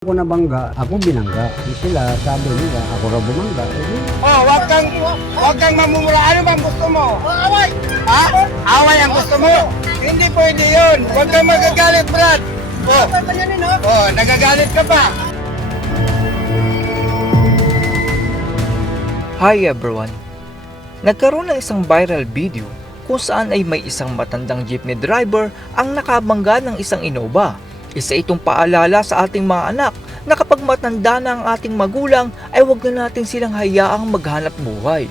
Ako nabangga, ako binangga. Sila, sabi nila, ako raw bumangga. Oh, wag kang mamumura. Ano bang gusto mo? Away! Ha? Away ang gusto mo? Hindi pwede yun. Huwag kang magagalit, Brad. Oh, nagagalit ka pa. Hi everyone! Nagkaroon ng isang viral video kung saan ay may isang matandang jeepney driver ang nakabangga ng isang Innova. Isa itong paalala sa ating mga anak na kapag matanda na ang ating magulang ay huwag na natin silang hayaang maghanap buhay.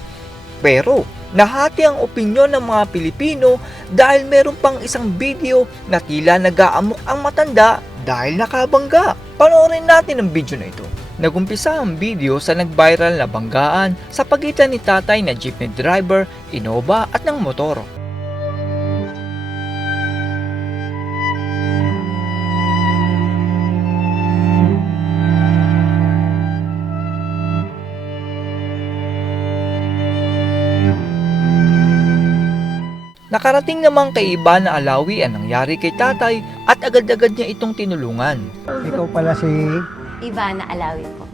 Pero nahati ang opinyon ng mga Pilipino dahil meron pang isang video na tila nag-aamok ang matanda dahil nakabangga. Panoorin natin ang video na ito. Nagumpisa ang video sa nag-viral na banggaan sa pagitan ni tatay na jeepney driver, Innova at ng motor. Nakarating naman kay Ivana Alawi ang nangyari kay tatay at agad-agad niya itong tinulungan. Ikaw pala si Ivana Alawi po.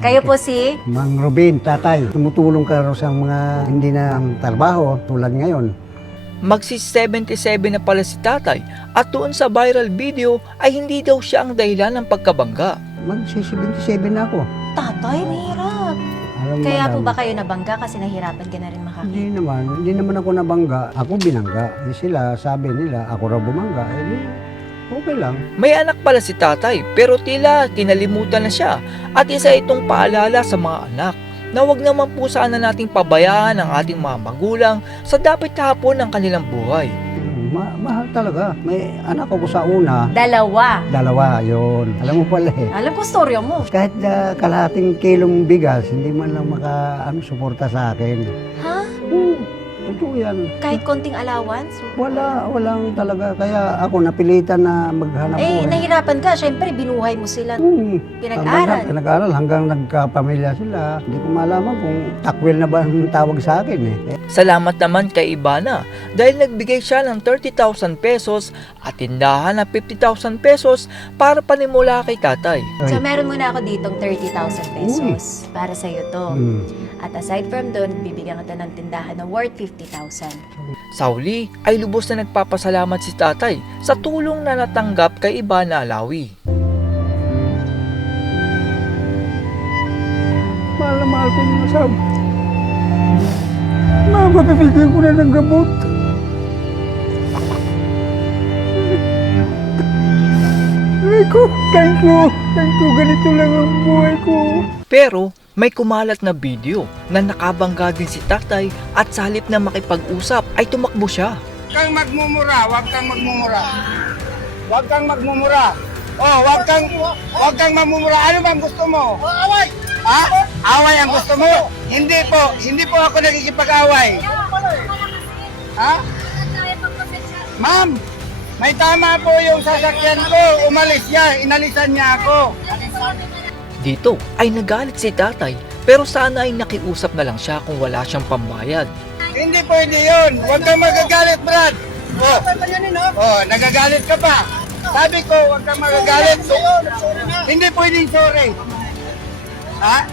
Kayo po si? Mang Robin, tatay. Tumutulong ka raw sa mga hindi na trabaho tulad ngayon. Magsi-77 na pala si tatay at doon sa viral video ay hindi daw siya ang dahilan ng pagkabangga. Magsi-77 na ako. Tatay, mahirap. Alam mo, Kaya po madam, ba kayo nabangga kasi nahirapan ka na rin makakita? Hindi naman ako nabangga. Ako binangga. Sila, sabi nila, ako raw bumangga. Okay lang. May anak pala si tatay pero tila kinalimutan na siya at isa itong paalala sa mga anak na huwag naman po sana nating pabayaan ang ating mga magulang sa dapat hapon ng kanilang buhay. Mahal talaga. May anak ako sa una. Dalawa, yun. Alam mo pala eh. Alam ko storya mo. Kahit kalahating kilong bigas, hindi man lang suporta sa akin. Ha? Totoo yan. Kahit konting allowance? Walang talaga. Kaya ako napilitan na maghanap buhay. Nahirapan ka. Siyempre, binuhay mo sila. Pinag-aral. Pinag-aral hanggang nagkapamilya sila. Hindi ko malaman kung takwil na ba ang tawag sa akin eh. Salamat naman kay Ivana dahil nagbigay siya ng 30,000 pesos at tindahan ng 50,000 pesos para panimula kay tatay. So, meron muna ako ditong 30,000 pesos para sa'yo to. At aside from doon, bibigyan kita ng tindahan na worth 50,000. Sa huli ay lubos na nagpapasalamat si tatay sa tulong na natanggap kay Ivana Alawi. Mahal na mahal ko yung asawa. Mapapibigyan ko na ng gamot. Thank you. Ganito lang ang buhay ko. Pero may kumalat na video na nakabangga din si tatay at sa halip na makipag-usap ay tumakbo siya. Huwag kang magmumura. Huwag kang magmumura. Huwag kang magmumura. Oh, wag kang mamumura. Ano bang gusto mo? Away! Ha? Away ang gusto mo? Hindi po ako nagkikipag-away. Ha? Ma'am, may tama po yung sasakyan ko. Umalis siya, inalisan niya ako. Dito ay nagalit si tatay pero sana ay nakiusap na lang siya kung wala siyang pambayad. Hindi pwede yun. Huwag kang magagalit, Brad. Oh, nagagalit ka pa. Sabi ko, huwag kang magagalit. Hindi pwedeng sorry. Ha?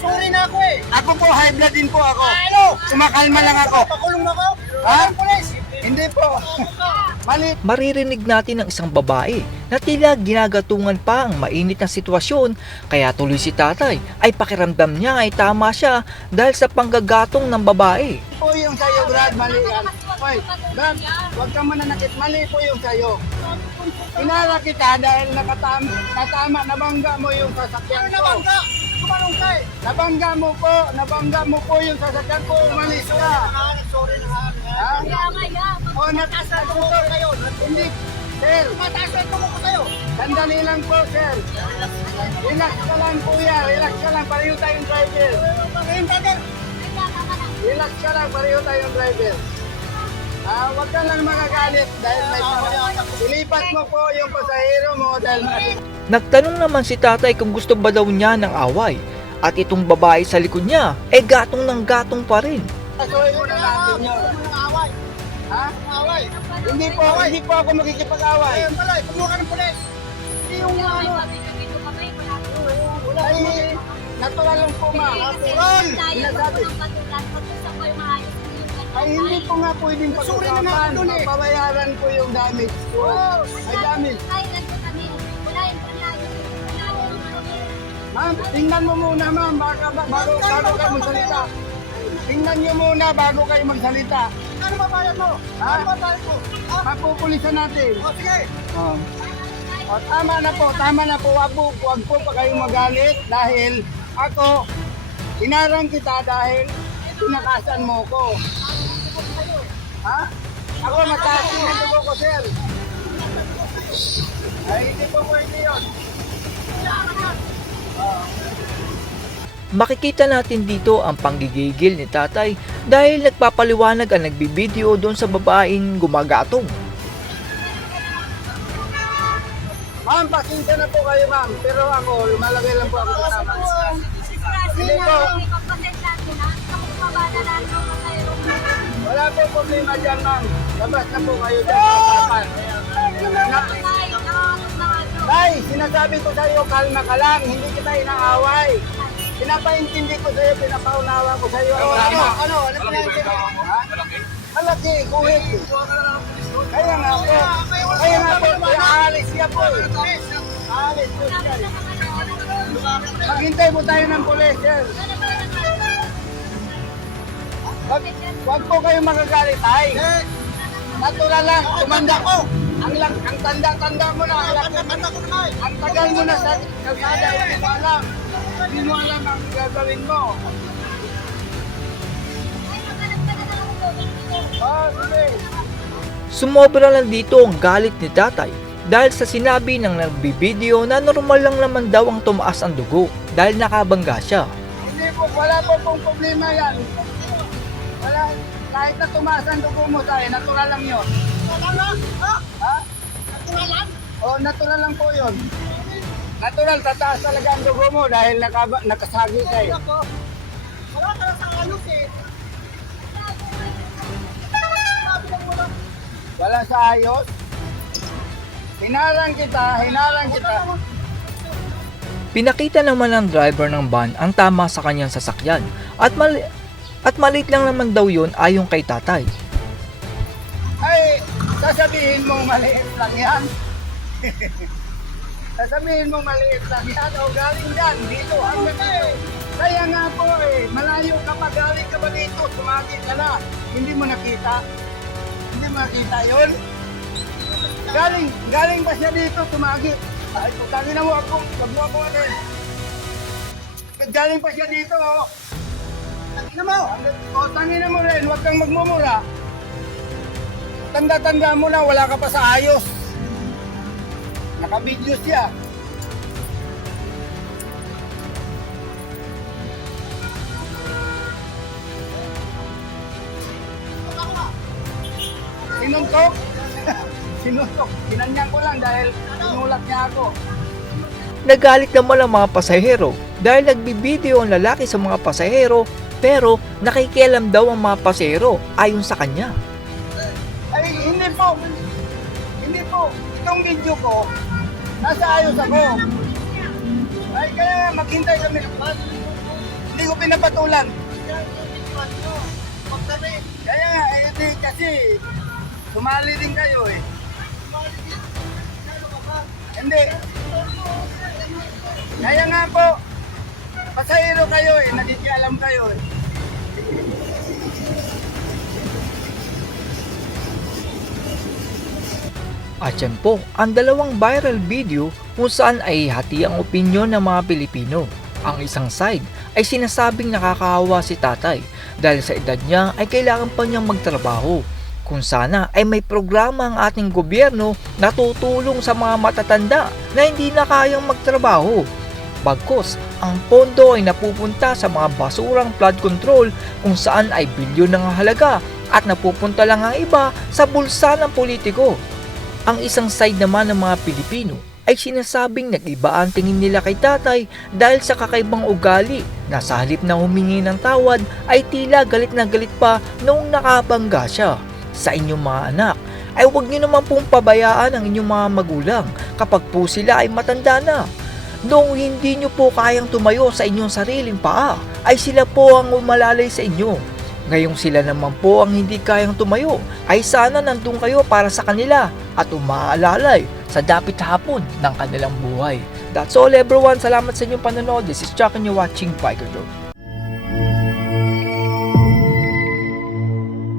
Sorry na ako eh. Ako po, high blood din po ako. Ano? Sumakalma lang ako. Pakulong na ako. Ha? Pulis. Hindi po. Mali. Maririnig natin ng isang babae na tila ginagatungan pa ang mainit na sitwasyon kaya tuloy si tatay ay pakiramdam niya ay tama siya dahil sa panggagatong ng babae. Po yung sayo, Brad. Mali yan. Hoy, Brad, huwag kang mananakit. Mali po yung sayo. Inala kita dahil natama, nabangga mo yung sasakyan ko. Nabangga. Kumanong ka eh. Nabangga mo po yung sasakyan ko. Umalis ka. Sorry na nga. Ha? O, Mataas na tumukol kayo. Hindi, sir. Mataas na tumukol kayo. Sandali lang po, sir. Relax ka lang, kuya. Relax ka lang. Pareho tayong driver. Relax ka lang. Pareho tayong driver. Huwag ka lang magagalit dahil may ilipat mo po yung pasahero mo dahil Nagtanong naman si tatay kung gusto ba daw niya ng away at itong babae sa likod niya ay gatong ng gatong pa rin. kasuhin mo na natin yun. Away. Ha? Away. Hindi po ako makikipag-away. Ayun pala, kumuha ka ng pulis. Hindi yung ano. Natural lang po, ma'am. Natural! Sinasabi. Ay, hindi ko nga pwedeng Sorry na nga pag-usapan. ako dun eh. Papayaran ko yung damage ko. May damage. Ma'am, tingnan mo muna, ma'am, bago kayo magsalita. Tingnan nyo muna bago kayo magsalita. Ano ba bayad mo? Ha? Ano ba bayad mo? Ha? Papupulisan natin. O, sige. Oh. O, tama na po. Wag po pa kayong magalit dahil ako, inarang kita dahil tinakasan mo ko. Ha? Ako mataas yung dugo ko, sir. Ay, hindi po pwede yun. Makikita natin dito ang panggigigil ni tatay dahil nagpapaliwanag ang nagbibideo doon sa babaeng gumagatong. Ma'am, pasensya na po kayo, ma'am. Pero ako, lumalagay lang po ako sa tama. Hindi po. Wala po problema dyan, ma'am. Labas na po kayo dyan sa usapan. Tay, sinasabi ko sa iyo, kalma ka lang. Hindi kita inaaway. Pinapaintindi ko sa iyo, pinapaunawa ko sa iyo. Ano pinahintindi mo? Malaki, kuhit. Kaya nga po. Aalis siya po. Aalis po siya. Maghintay po tayo ng pulis, sir. Wag po kayong magagalit, ay. Natural lang, tumanda ko. Ang tanda-tanda mo na. Ang tagal mo na sa kalsada, hindi mo alam. Hindi mo alam ang gagawin mo. Oh, sige. Sumobra lang dito ang galit ni tatay dahil sa sinabi ng nagbibideo na normal lang naman daw ang tumaas ang dugo dahil nakabangga siya. Hindi po, wala po pong problema yan. Wala, kahit na tumaas ang dugo mo tayo, natural lang yun. Ha? Oh, natural lang po yun. Natural, tataas talaga ang dugo mo dahil nakasagi kayo. Wala ka lang sa ayos eh. Wala sa ayos. Hinarang kita. Pinakita naman ng driver ng van ang tama sa kanyang sasakyan at maliit lang naman daw yun ayon kay tatay. Ay, sasabihin mo maliit lang yan. Sasabihin mo maliit lang yan o galing dyan, dito hanggang dito. Kaya nga po malayo ka pa, galing ka ba dito, sumagit ka na. Hindi mo nakita? Hindi mo nakita yun? Galing ba siya dito, tumagit? Ay, putangin na mo ako, wag mo ako ano. Galing pa siya dito, oh. Tangin mo! O, tangin mo rin, huwag kang magmumura. Tanda-tanda mo na, wala ka pa sa ayos. Naka-video siya. Sinuntok? Sinuntok. Sinanyan ko lang dahil sinulat niya ako. Nagalit naman ang mga pasahero dahil nagbibideo ang lalaki sa mga pasahero pero nakikialam daw ang mga pasahero ayon sa kanya. Ay, hindi po. Hindi po. Itong video ko, nasa ayos ako. Ay, kaya maghintay kami. Hindi ko pinapatulan. Kaya nga, hindi kasi sumali din kayo eh. Hindi. Kaya nga po, pasahero kayo eh, nakikialam kayo eh. At yan po, ang dalawang viral video kung saan ay hati ang opinyon ng mga Pilipino. Ang isang side ay sinasabing nakakahawa si tatay dahil sa edad niya ay kailangan pa niyang magtrabaho. Kung sana ay may programa ang ating gobyerno na tutulong sa mga matatanda na hindi na kayang magtrabaho. Bagkus, ang pondo ay napupunta sa mga basurang flood control kung saan ay bilyon ng halaga at napupunta lang ang iba sa bulsa ng politiko. Ang isang side naman ng mga Pilipino ay sinasabing nag-iba ang tingin nila kay tatay dahil sa kakaibang ugali na sa halip na humingi ng tawad ay tila galit na galit pa noong nakabangga siya. Sa inyong mga anak ay huwag niyo naman pong pabayaan ang inyong mga magulang kapag po sila ay matanda na. Noong hindi nyo po kayang tumayo sa inyong sariling paa, ay sila po ang umalalay sa inyo. Ngayong sila naman po ang hindi kayang tumayo, ay sana nandun kayo para sa kanila at umaalalay sa dapit hapon ng kanilang buhay. That's all everyone. Salamat sa inyong panonood. This is Chuck and you're watching Biker Joke.